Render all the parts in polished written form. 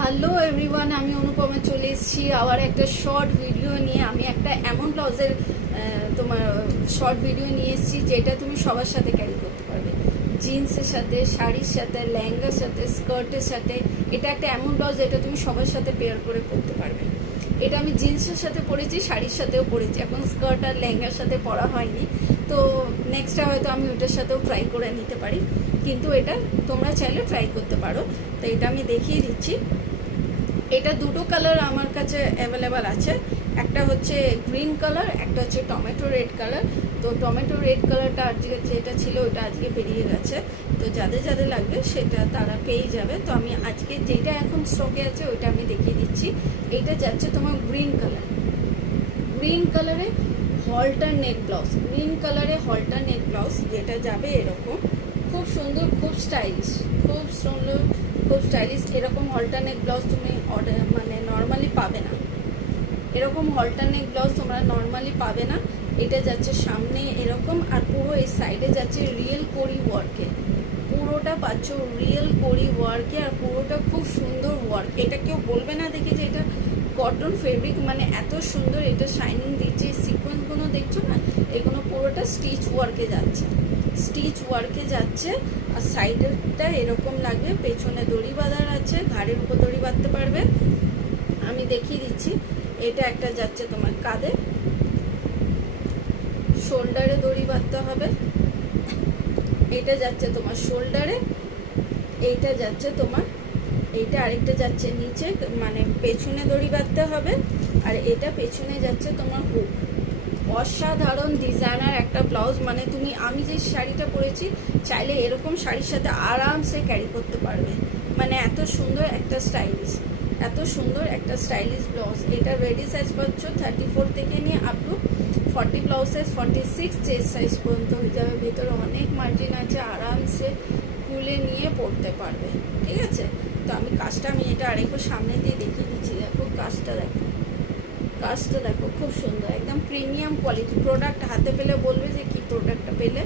Hello everyone, আমি অনুপমা চলে এসেছি আবার একটা শর্ট ভিডিও নিয়ে। আমি একটা এমন ব্লাউজের তোমার শর্ট ভিডিও নিয়ে এসেছি যেটা তুমি সবার সাথে ক্যারি করতে পারবে, জিন্সের সাথে, শাড়ির সাথে, লেহেঙ্গার সাথে, স্কার্টের সাথে। এটা একটা এমন ব্লাউজ যেটা তুমি সবার সাথে পেয়ার করে পরতে পারবে। এটা আমি জিন্সের সাথে পরেছি, শাড়ির সাথেও পরেছি, এখন স্কার্ট আর লেহেঙ্গার সাথে পরা হয়নি। তো নেক্সটটা হয়তো আমি ওটার সাথেও ট্রাই করে নিতে পারি, কিন্তু এটা তোমরা চাইলে ট্রাই করতে পারো। তো এটা আমি দেখিয়ে দিচ্ছি। এটা দুটো কালার আমার কাছে অ্যাভেলেবেল আছে, একটা হচ্ছে গ্রিন কালার, একটা হচ্ছে টমেটো রেড কালার। তো টমেটো রেড কালারটা আজকে যেটা ছিল ওটা আজকে বেরিয়ে গেছে, তো যাদের যাদের লাগবে সেটা তারা পেয়ে যাবে। তো আমি আজকে যেটা এখন স্টকে আছে ওইটা আমি দেখিয়ে দিচ্ছি। এইটা যাচ্ছে তোমার গ্রিন কালার, গ্রিন কালারে হলটার নেক ব্লাউজ, গ্রিন কালারে হলটার নেক ব্লাউজ, যেটা যাবে এরকম খুব সুন্দর, খুব স্টাইলিশ, খুব সুন্দর, খুব স্টাইলিশ। এরকম হলটারনেক ব্লাউজ তুমি মানে নর্মালি পাবে না, এরকম হলটারনেক ব্লাউজ তোমরা নর্মালি পাবে না। এটা যাচ্ছে সামনে এরকম, আর পুরো এই সাইডে যাচ্ছে রিয়েল কড়ি ওয়ার্কে, পুরোটা পাচ্ছ রিয়েল কড়ি ওয়ার্কে, আর পুরোটা খুব সুন্দর ওয়ার্ক। এটা কেউ বলবে না দেখে যে এটা কটন ফেব্রিক, মানে এত সুন্দর এটা শাইনিং দিচ্ছে। সিকোয়েন্সগুলো দেখছো না, এগুলো পুরোটা স্টিচ ওয়ার্কে যাচ্ছে, স্টিচ ওয়ার্কে যাচ্ছে। আর সাইডেরটা এরকম লাগবে, পেছনে দড়ি বাঁধার আছে, ঘাড়ের উপর দড়ি বাঁধতে পারবে। আমি দেখিয়ে দিচ্ছি। এটা একটা যাচ্ছে তোমার কাঁধে, শোল্ডারে দড়ি বাঁধতে হবে। এটা যাচ্ছে তোমার শোল্ডারে, এইটা যাচ্ছে তোমার, এইটা আরেকটা যাচ্ছে নিচে, মানে পেছনে দড়ি বাঁধতে হবে। আর এটা পেছনে যাচ্ছে তোমার হুক। অসাধারণ ডিজাইনার একটা ব্লাউজ, মানে তুমি, আমি যে শাড়িটা পরেছি চাইলে এরকম শাড়ির সাথে আরামসে ক্যারি করতে পারবে। মানে এত সুন্দর একটা স্টাইলিশ, এত সুন্দর একটা স্টাইলিশ ব্লাউজ। এটা রেডি সাইজ পাচ্ছ 34 থেকে নিয়ে up to 40, blouse size 46, chest size পর্যন্ত হয়ে যাবে। ভেতরে অনেক মার্জিন আছে, আরামসে খুলে নিয়ে পরতে পারবে। ঠিক আছে, তো আমি কাজটা, আমি এটা আরেকবার সামনে দিয়ে দেখিয়ে দিচ্ছি। দেখো কাজটা, দেখো কাজটা, দেখো খুব সুন্দর, একদম প্রিমিয়াম কোয়ালিটি প্রোডাক্ট। হাতে পেলে বলবে যে কি প্রোডাক্টটা পেলে।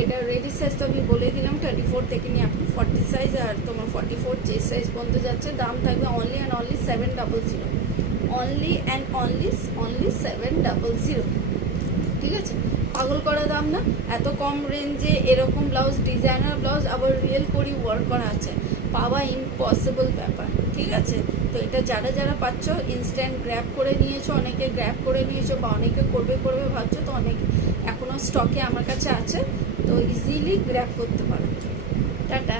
এটা রেডি সাইজ তো আমি বলে দিলাম 34 থেকে নিয়ে আপনি 40 সাইজ, আর তোমার 44 চেস্ট সাইজ পর্যন্ত যাচ্ছে। দাম থাকবে only and only 700, only and only 700। ঠিক আছে, পাগল করা দাম না, এত কম রেঞ্জে এরকম ব্লাউজ, ডিজাইনার ব্লাউজ, আবার রিয়েল করি ওয়ার্ক করা আছে, পাওয়া ইম্পসিবল ব্যাপার। ঠিক আছে, তো এটা যারা যারা পাচ্ছ ইনস্ট্যান্ট গ্র্যাব করে নিয়েছো, অনেকে গ্র্যাব করে নিয়েছো, বা অনেকে করবে ভাবছো, তো অনেক এখনও স্টকে আমার কাছে আছে, তো ইজিলি গ্র্যাব করতে পারো। টাটা।